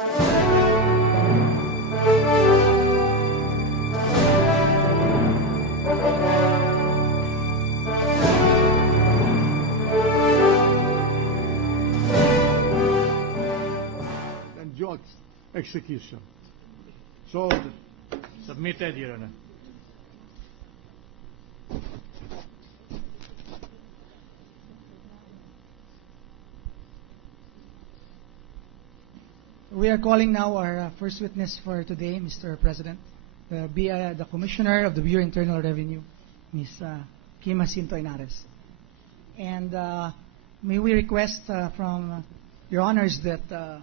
And George, execution. So, Submitted, Your Honor. We are calling now our first witness for today, Mr. President, the Commissioner of the Bureau of Internal Revenue, Ms. Kim Jacinto Henares. And may we request from Your Honors that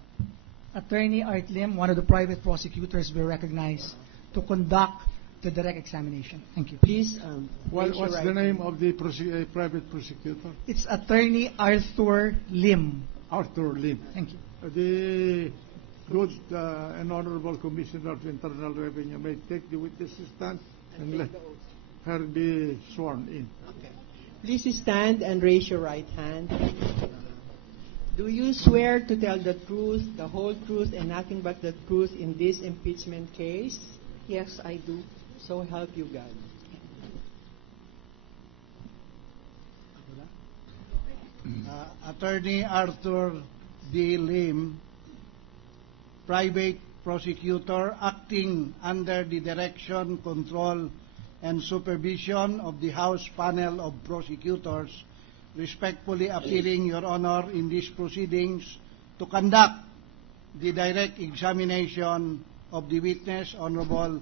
Attorney Art Lim, one of the private prosecutors, be recognized to conduct the direct examination. Thank you. Please, what's the name of the private prosecutor? It's Attorney Arthur Lim. Arthur Lim. Thank you. The good and honorable Commissioner of Internal Revenue may take the witness's stand and let her be sworn in. okay. Please stand and raise your right hand. Do you swear to tell the truth, the whole truth, and nothing but the truth in this impeachment case? Yes, I do. So help you God. Attorney Arthur D. Lim, private prosecutor acting under the direction, control, and supervision of the House Panel of Prosecutors, respectfully appealing, Your Honor, in these proceedings to conduct the direct examination of the witness, Honorable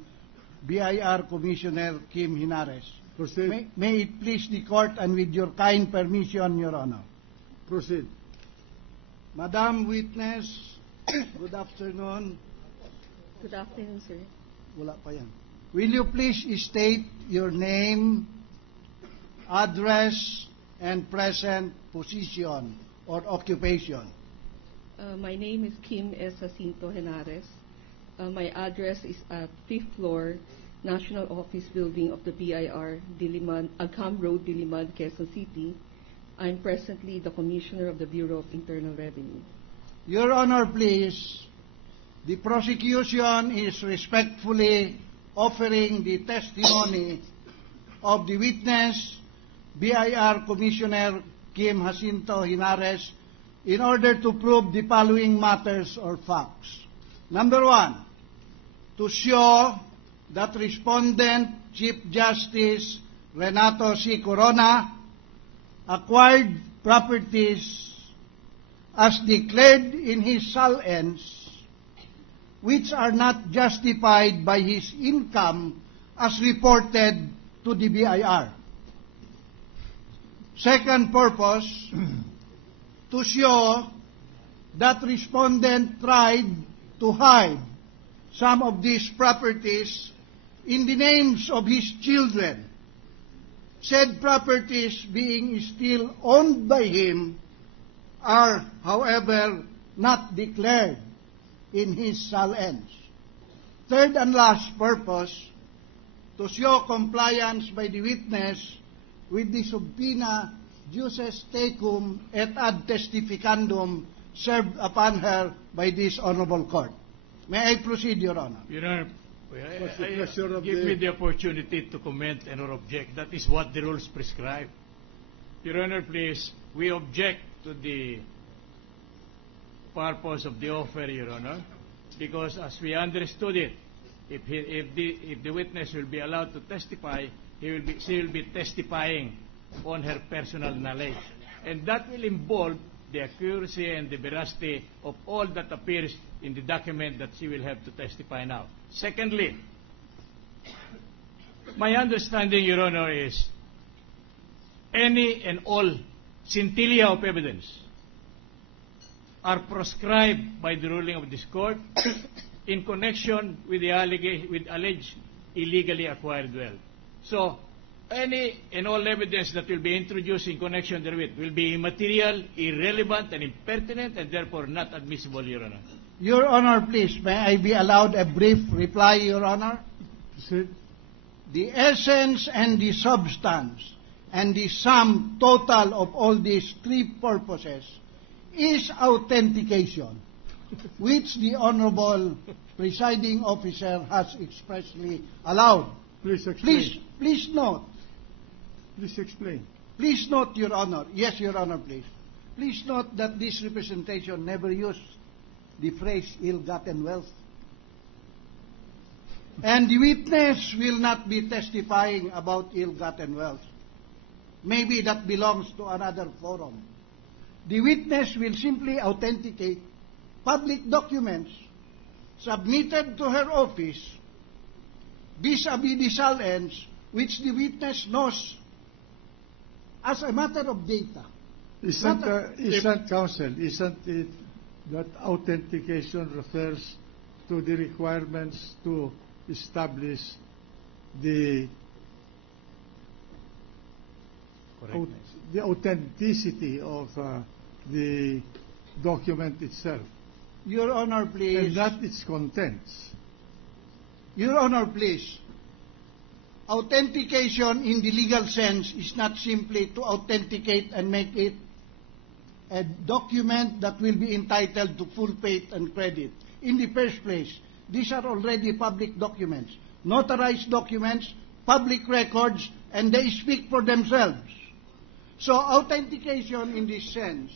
BIR Commissioner Kim Henares. Proceed. May it please the Court, and with your kind permission, Your Honor. Proceed. Madam Witness, good afternoon. Good afternoon, sir. Wala pa yan. Will you please state your name, address, and present position or occupation? My name is Kim S. Jacinto Henares. My address is at 5th floor, National Office Building of the BIR, Diliman, Agcam Road, Diliman, Quezon City. I'm presently the Commissioner of the Bureau of Internal Revenue. Your Honor, please, the prosecution is respectfully offering the testimony of the witness, BIR Commissioner Kim Jacinto Henares, in order to prove the following matters or facts. Number one, to show that Respondent Chief Justice Renato C. Corona acquired properties as declared in his salens, which are not justified by his income as reported to the BIR. Second purpose, to show that Respondent tried to hide some of these properties in the names of his children, said properties being still owned by him are, however, not declared in his salens. Third and last purpose, to show compliance by the witness with the subpoena juris tecum et ad testificandum served upon her by this honorable court. May I proceed, Your Honor? Your Honor, give me the opportunity to comment and or object. That is what the rules prescribe. Your Honor, please, we object to the purpose of the offer, Your Honor, because as we understood it, if the witness will be allowed to testify, she will be testifying on her personal knowledge. And that will involve the accuracy and the veracity of all that appears in the document that she will have to testify now. Secondly, my understanding, Your Honor, is any and all scintilla of evidence are proscribed by the ruling of this court in connection with the alleged illegally acquired wealth. So, any and all evidence that will be introduced in connection therewith will be immaterial, irrelevant, and impertinent, and therefore not admissible, Your Honor. Your Honor, please, may I be allowed a brief reply, Your Honor? Proceed. The essence and the substance and the sum total of all these three purposes is authentication. which the Honorable Presiding Officer has expressly allowed. Please explain. Please note. Please explain. Please note, Your Honor. Yes, Your Honor, please. Please note that this representation never used the phrase ill-gotten wealth. And the witness will not be testifying about ill-gotten wealth. Maybe that belongs to another forum. The witness will simply authenticate public documents submitted to her office vis-a-vis the SALNs, which the witness knows as a matter of data. Isn't it that authentication refers to the requirements to establish the authenticity of the document itself, Your Honor, please. and not its contents? Your Honor, please. Authentication in the legal sense is not simply to authenticate and make it a document that will be entitled to full faith and credit. In the first place, these are already public documents, notarized documents, public records, and they speak for themselves. So authentication in this sense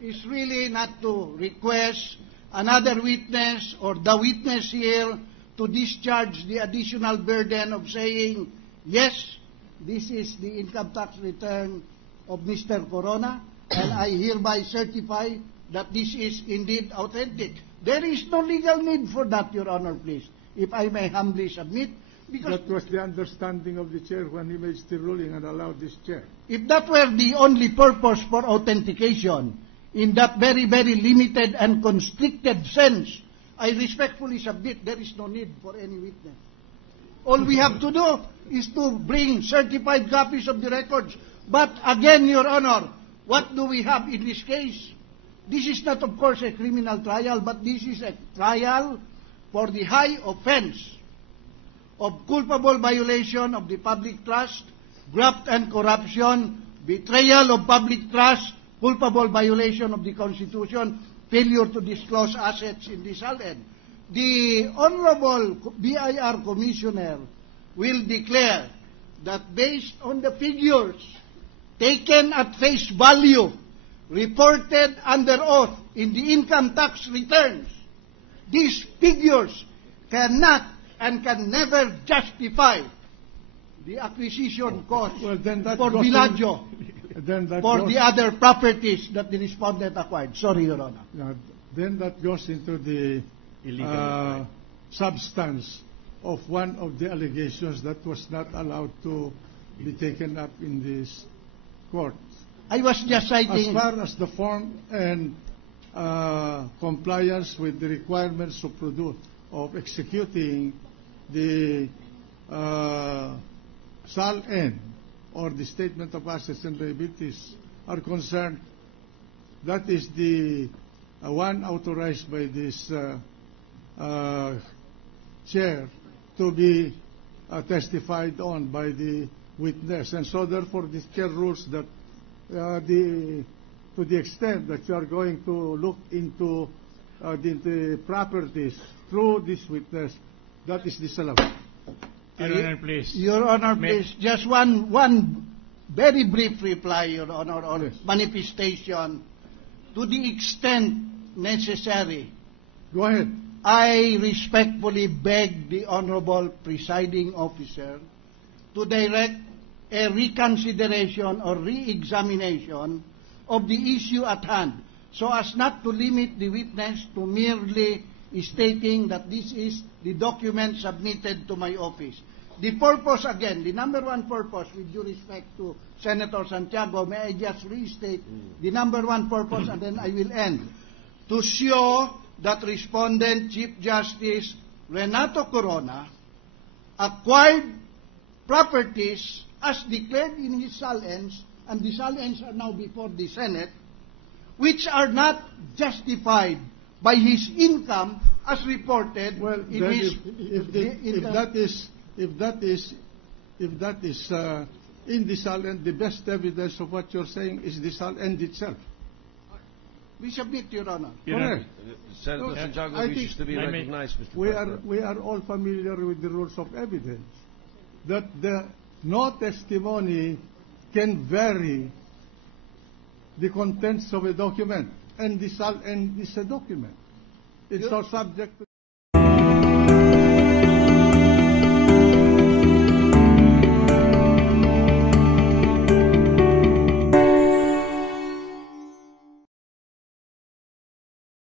is really not to request another witness or the witness here to discharge the additional burden of saying, yes, this is the income tax return of Mr. Corona, and I hereby certify that this is indeed authentic. There is no legal need for that, Your Honor, please, if I may humbly submit. Because that was the understanding of the chair when he made the ruling and allowed this chair. If that were the only purpose for authentication, in that very, very limited and constricted sense, I respectfully submit there is no need for any witness. All we have to do is to bring certified copies of the records. But again, Your Honor, what do we have in this case? This is not, of course, a criminal trial, but this is a trial for the high offense of culpable violation of the public trust, graft and corruption, betrayal of public trust, culpable violation of the Constitution, failure to disclose assets in the SALN. The Honorable BIR Commissioner will declare that based on the figures taken at face value, reported under oath in the income tax returns, these figures cannot and can never justify the acquisition cost for Villaggio, for the other properties that the respondent acquired. Sorry, Your Honor. Then that goes into the substance of one of the allegations that was not allowed to be taken up in this court. I was just citing... As far as the form and compliance with the requirements of executing the SALN or the Statement of Assets and Liabilities are concerned, that is the one authorized by this chair to be testified on by the witness. And so therefore the chair rules that to the extent that you are going to look into the properties through this witness, that is disallowed. Your Honor, please. Your Honor, please. Just one very brief reply, Your Honor, or yes. Manifestation to the extent necessary. Go ahead. I respectfully beg the Honorable Presiding Officer to direct a reconsideration or re-examination of the issue at hand, so as not to limit the witness to merely stating that this is the document submitted to my office. The purpose, again, the number one purpose, with due respect to Senator Santiago, may I just restate the number one purpose, and then I will end. To show that Respondent Chief Justice Renato Corona acquired properties as declared in his SALNs, and the SALNs are now before the Senate, which are not justified by his income as reported in his... If that is in the SALN, the best evidence of what you're saying is the SALN itself. We submit, Your Honor. Your Honor, Correct. Senator No, Santiago I wishes think- to be I may- recognized, Mr. We President. are all familiar with the rules of evidence, that no testimony can vary the contents of a document, and this is a document. It's all subject to